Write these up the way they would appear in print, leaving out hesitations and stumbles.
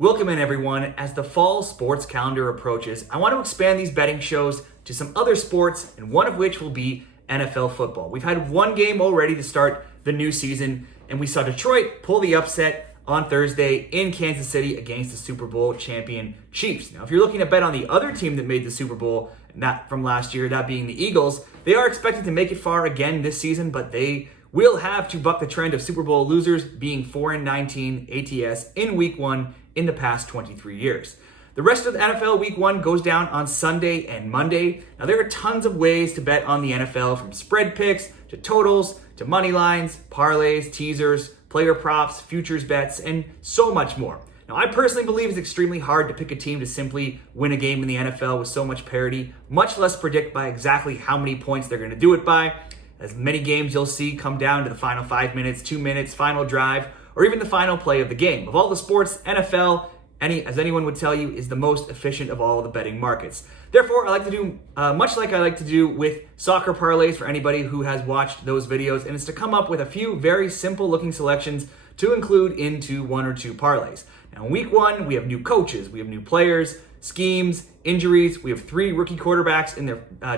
Welcome in everyone. As the fall sports calendar approaches, I want to expand these betting shows to some other sports, and one of which will be NFL football. We've had one game already to start the new season, and we saw Detroit pull the upset on Thursday in Kansas City against the Super Bowl champion Chiefs. Now, if you're looking to bet on the other team that made the Super Bowl, not from last year, that being the Eagles, they are expected to make it far again this season, but they will have to buck the trend of Super Bowl losers being 4-19 ATS in Week 1 in the past 23 years. The rest of the NFL Week 1 goes down on Sunday and Monday. Now, there are tons of ways to bet on the NFL, from spread picks to totals to money lines, parlays, teasers, player props, futures bets, and so much more. Now, I personally believe it's extremely hard to pick a team to simply win a game in the NFL with so much parity, much less predict by exactly how many points they're going to do it by, as many games you'll see come down to the final 5 minutes, 2 minutes, final drive, or even the final play of the game. Of all the sports, NFL, as anyone would tell you, is the most efficient of all the betting markets. Therefore, I like to do, much like I like to do with soccer parlays for anybody who has watched those videos, and it's to come up with a few very simple looking selections to include into one or two parlays. Now, in Week 1, we have new coaches, we have new players, schemes, injuries. We have 3 rookie quarterbacks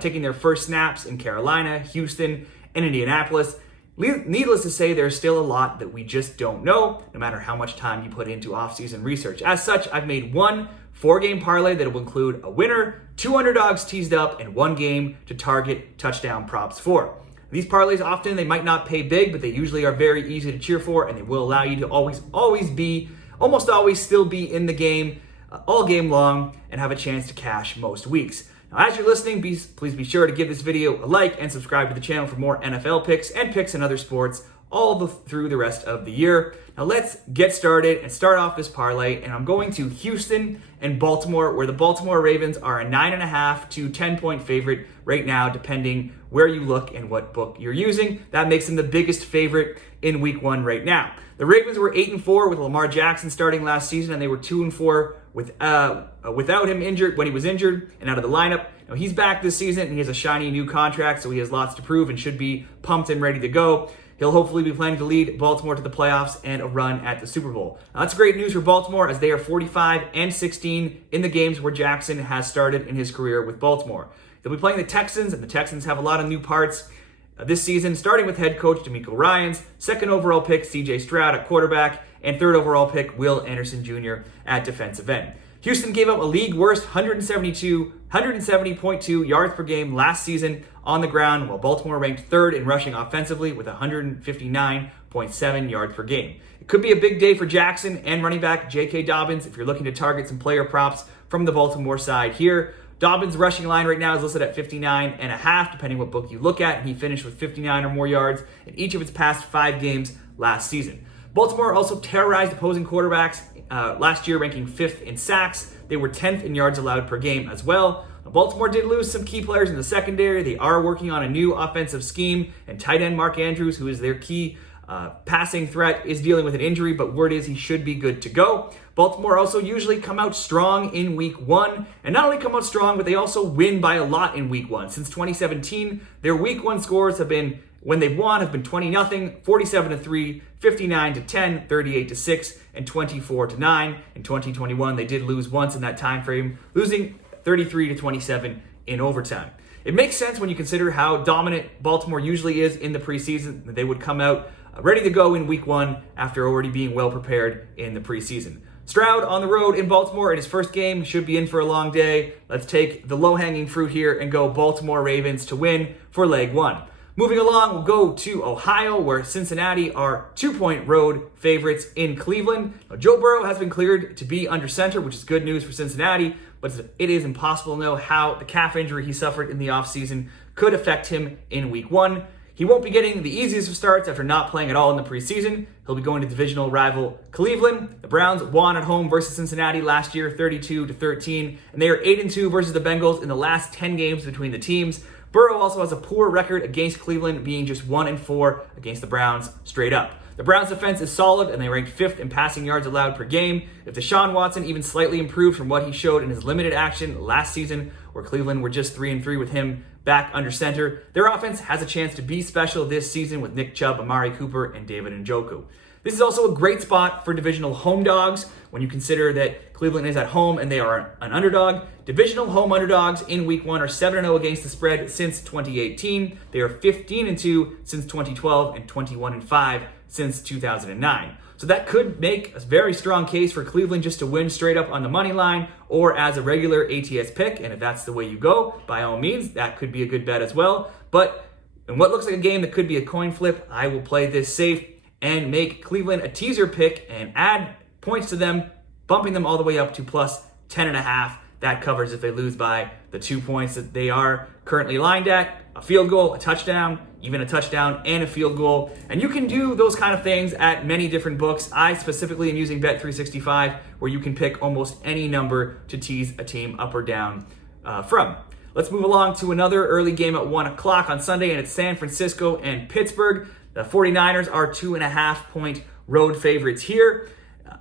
taking their first snaps in Carolina, Houston, and Indianapolis. Needless to say, there's still a lot that we just don't know, no matter how much time you put into off-season research. As such, I've made one 4-game parlay that will include a winner, 2 underdogs teased up, and 1 game to target touchdown props for. These parlays often, they might not pay big, but they usually are very easy to cheer for, and they will allow you to almost always still be in the game all game long and have a chance to cash most weeks. Now, as you're listening, please be sure to give this video a like and subscribe to the channel for more NFL picks and picks in other sports through the rest of the year. Now, let's get started and start off this parlay, and I'm going to Houston and Baltimore, where the Baltimore Ravens are a 9.5 to 10-point favorite right now, depending where you look and what book you're using. That makes them the biggest favorite in Week 1 right now. The Ravens were 8-4 with Lamar Jackson starting last season, and they were 2-4 without him injured when he was injured and out of the lineup. Now, he's back this season, and he has a shiny new contract, so he has lots to prove and should be pumped and ready to go. He'll hopefully be planning to lead Baltimore to the playoffs and a run at the Super Bowl. Now, that's great news for Baltimore, as they are 45-16 in the games where Jackson has started in his career with Baltimore. They'll be playing the Texans, and the Texans have a lot of new parts this season, starting with head coach DeMeco Ryans, 2nd overall pick C.J. Stroud at quarterback, and 3rd overall pick Will Anderson Jr. at defensive end. Houston gave up a league worst 170.2 yards per game last season on the ground, while Baltimore ranked 3rd in rushing offensively with 159.7 yards per game. It could be a big day for Jackson and running back J.K. Dobbins if you're looking to target some player props from the Baltimore side here. Dobbins' rushing line right now is listed at 59.5, depending what book you look at, and he finished with 59 or more yards in each of its past 5 games last season. Baltimore also terrorized opposing quarterbacks last year, ranking 5th in sacks. They were 10th in yards allowed per game as well. Now, Baltimore did lose some key players in the secondary. They are working on a new offensive scheme, and tight end Mark Andrews, who is their key passing threat, is dealing with an injury, but word is he should be good to go. Baltimore also usually come out strong in Week 1, and not only come out strong, but they also win by a lot in Week 1. Since 2017, their Week 1 scores have been, when they've won, have been 20-0, 47-3, 59-10, 38-6, and 24-9. In 2021, they did lose once in that time frame, losing 33-27 in overtime. It makes sense when you consider how dominant Baltimore usually is in the preseason, that they would come out ready to go in Week 1 after already being well prepared in the preseason. Stroud on the road in Baltimore in his first game should be in for a long day. Let's take the low-hanging fruit here and go Baltimore Ravens to win for leg 1. Moving along, we'll go to Ohio, where Cincinnati are 2-point road favorites in Cleveland. Now, Joe Burrow has been cleared to be under center, which is good news for Cincinnati, but it is impossible to know how the calf injury he suffered in the offseason could affect him in Week 1. He won't be getting the easiest of starts after not playing at all in the preseason. He'll be going to divisional rival Cleveland. The Browns won at home versus Cincinnati last year, 32-13, and they are 8-2 versus the Bengals in the last 10 games between the teams. Burrow also has a poor record against Cleveland, being just 1-4 against the Browns straight up. The Browns' defense is solid, and they ranked 5th in passing yards allowed per game. If Deshaun Watson even slightly improved from what he showed in his limited action last season, where Cleveland were just 3-3 with him back under center, their offense has a chance to be special this season with Nick Chubb, Amari Cooper, and David Njoku. This is also a great spot for divisional home dogs when you consider that Cleveland is at home and they are an underdog. Divisional home underdogs in week 1 are 7-0 against the spread since 2018. They are 15-2 since 2012 and 21-5 since 2009. So that could make a very strong case for Cleveland just to win straight up on the money line or as a regular ATS pick. And if that's the way you go, by all means, that could be a good bet as well. But in what looks like a game that could be a coin flip, I will play this safe and make Cleveland a teaser pick and add points to them, bumping them all the way up to plus 10.5. That covers if they lose by the 2 points that they are currently lined at. A field goal, a touchdown, even a touchdown and a field goal. And you can do those kind of things at many different books. I specifically am using Bet365, where you can pick almost any number to tease a team up or down from. Let's move along to another early game at 1 o'clock on Sunday, and it's San Francisco and Pittsburgh. The 49ers are 2.5-point road favorites here.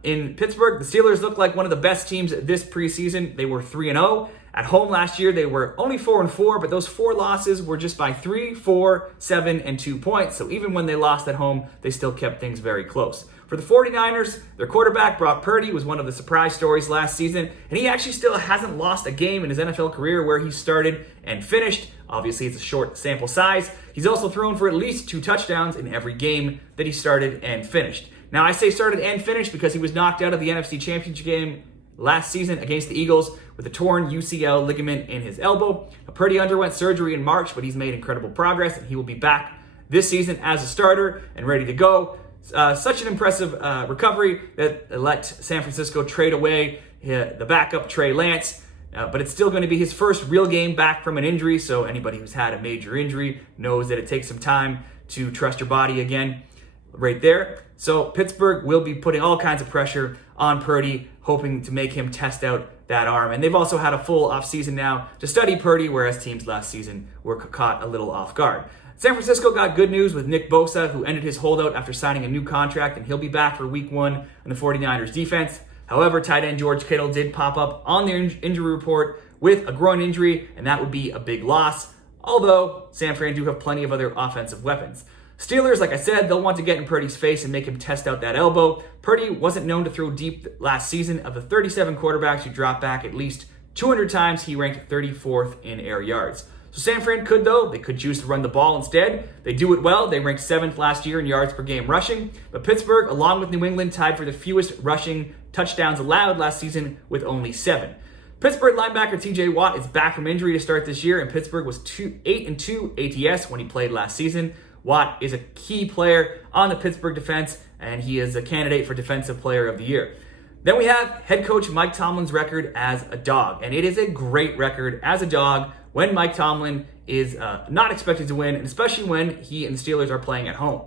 In Pittsburgh, the Steelers look like one of the best teams this preseason. They were 3-0. At home last year, they were only 4-4, but those 4 losses were just by 3, 4, 7, and 2 points. So even when they lost at home, they still kept things very close. For the 49ers, their quarterback, Brock Purdy, was one of the surprise stories last season, and he actually still hasn't lost a game in his NFL career where he started and finished. Obviously, it's a short sample size. He's also thrown for at least 2 touchdowns in every game that he started and finished. Now, I say started and finished because he was knocked out of the NFC Championship game last season against the Eagles with a torn UCL ligament in his elbow. Purdy underwent surgery in March, but he's made incredible progress, and he will be back this season as a starter and ready to go. Such an impressive recovery that let San Francisco trade away the backup Trey Lance, but it's still going to be his first real game back from an injury, so anybody who's had a major injury knows that it takes some time to trust your body again right there. So Pittsburgh will be putting all kinds of pressure on Purdy, hoping to make him test out that arm. And they've also had a full offseason now to study Purdy, whereas teams last season were caught a little off guard. San Francisco got good news with Nick Bosa, who ended his holdout after signing a new contract, and he'll be back for week 1 in the 49ers defense. However, tight end George Kittle did pop up on their injury report with a groin injury, and that would be a big loss. Although San Fran do have plenty of other offensive weapons. Steelers, like I said, they'll want to get in Purdy's face and make him test out that elbow. Purdy wasn't known to throw deep last season. Of the 37 quarterbacks who dropped back at least 200 times, he ranked 34th in air yards. So San Fran could, though, they could choose to run the ball instead. They do it well. They ranked 7th last year in yards per game rushing. But Pittsburgh, along with New England, tied for the fewest rushing touchdowns allowed last season with only 7. Pittsburgh linebacker TJ Watt is back from injury to start this year, and Pittsburgh was 8-2 ATS when he played last season. Watt is a key player on the Pittsburgh defense, and he is a candidate for Defensive Player of the Year. Then we have head coach Mike Tomlin's record as a dog, and it is a great record as a dog when Mike Tomlin is not expected to win, and especially when he and the Steelers are playing at home.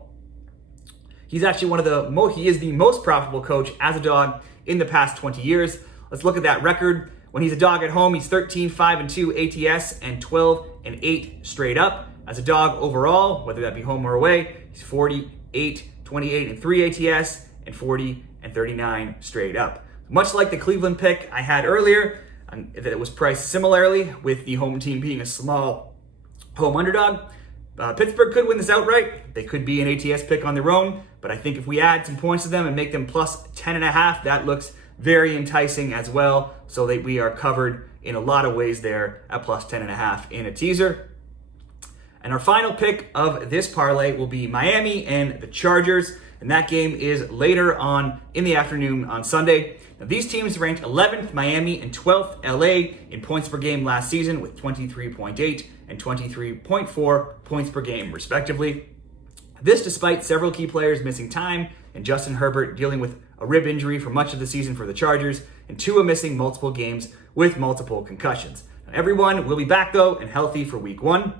He's actually he is the most profitable coach as a dog in the past 20 years. Let's look at that record. When he's a dog at home, he's 13-5-2 ATS and 12-8 straight up. As a dog overall, whether that be home or away, he's 48-28-3 ATS and 40-39 straight up. Much like the Cleveland pick I had earlier, that it was priced similarly with the home team being a small home underdog. Pittsburgh could win this outright. They could be an ATS pick on their own, but I think if we add some points to them and make them plus 10.5, that looks very enticing as well, so that we are covered in a lot of ways there at plus 10.5 in a teaser. And our final pick of this parlay will be Miami and the Chargers, and that game is later on in the afternoon on Sunday. Now, these teams ranked 11th Miami and 12th LA in points per game last season with 23.8 and 23.4 points per game, respectively. This despite several key players missing time and Justin Herbert dealing with a rib injury for much of the season for the Chargers, and Tua missing multiple games with multiple concussions. Now, everyone will be back, though, and healthy for week 1.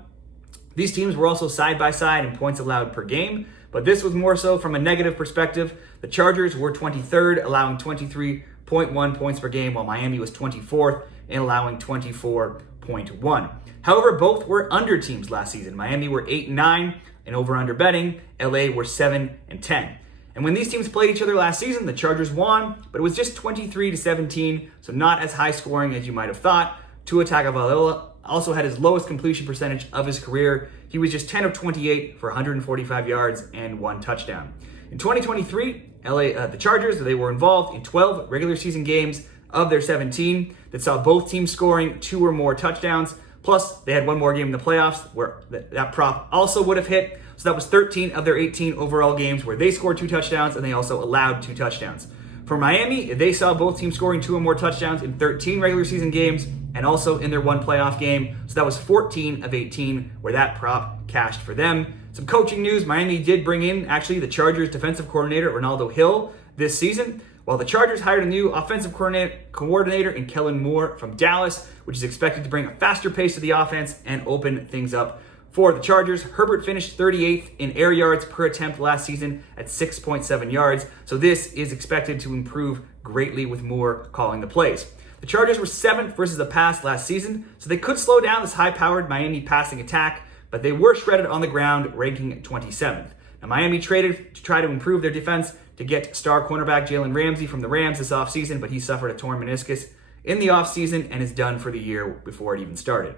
These teams were also side by side in points allowed per game, but this was more so from a negative perspective. The Chargers were 23rd, allowing 23.1 points per game, while Miami was 24th and allowing 24.1. However, both were under teams last season. Miami were 8-9 in over-under betting. LA were 7-10. And when these teams played each other last season, the Chargers won, but it was just 23-17, so not as high scoring as you might have thought. Tua Tagovailoa also had his lowest completion percentage of his career. He was just 10 of 28 for 145 yards and 1 touchdown. In 2023, the Chargers, they were involved in 12 regular season games of their 17 that saw both teams scoring 2 or more touchdowns. Plus, they had one more game in the playoffs where that prop also would have hit. So that was 13 of their 18 overall games where they scored 2 touchdowns and they also allowed 2 touchdowns. For Miami, they saw both teams scoring 2 or more touchdowns in 13 regular season games and also in their one playoff game. So that was 14 of 18 where that prop cashed for them. Some coaching news, Miami did bring in actually the Chargers defensive coordinator, Ronaldo Hill, this season, while the Chargers hired a new offensive coordinator in Kellen Moore from Dallas, which is expected to bring a faster pace to the offense and open things up for the Chargers. Herbert finished 38th in air yards per attempt last season at 6.7 yards, so this is expected to improve greatly with Moore calling the plays. The Chargers were 7th versus the pass last season, so they could slow down this high-powered Miami passing attack, but they were shredded on the ground, ranking 27th. Now, Miami traded to try to improve their defense to get star cornerback Jalen Ramsey from the Rams this offseason, but he suffered a torn meniscus in the offseason and is done for the year before it even started.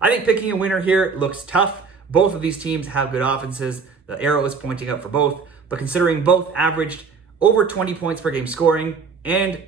I think picking a winner here looks tough. Both of these teams have good offenses. The arrow is pointing up for both, but considering both averaged over 20 points per game scoring and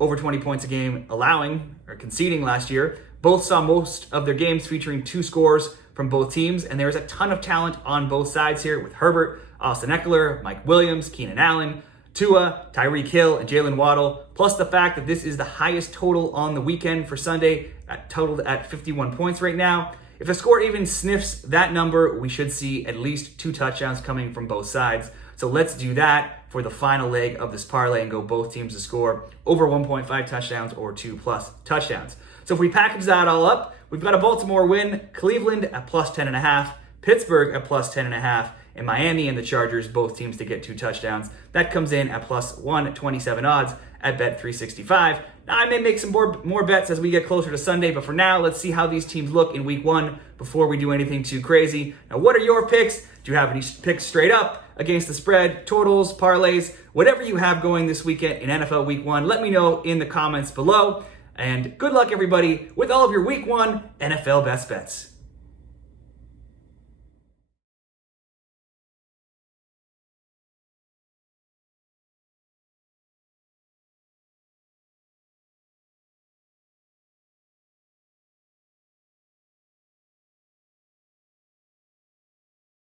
over 20 points a game allowing or conceding last year, both saw most of their games featuring 2 scores from both teams, and there's a ton of talent on both sides here with Herbert, Austin Eckler, Mike Williams, Keenan Allen, Tua, Tyreek Hill, and Jalen Waddle, plus the fact that this is the highest total on the weekend for Sunday, totaled at 51 points right now. If the score even sniffs that number, we should see at least 2 touchdowns coming from both sides. So let's do that for the final leg of this parlay and go both teams to score over 1.5 touchdowns or 2+ touchdowns. So if we package that all up, we've got a Baltimore win, Cleveland at plus 10.5, Pittsburgh at plus 10.5, and Miami and the Chargers, both teams to get 2 touchdowns. That comes in at plus 127 odds at Bet365. Now, I may make some more bets as we get closer to Sunday, but for now, let's see how these teams look in week 1 before we do anything too crazy. Now, what are your picks? Do you have any picks straight up against the spread, totals, parlays, whatever you have going this weekend in NFL week 1? Let me know in the comments below. And good luck, everybody, with all of your week 1 NFL best bets.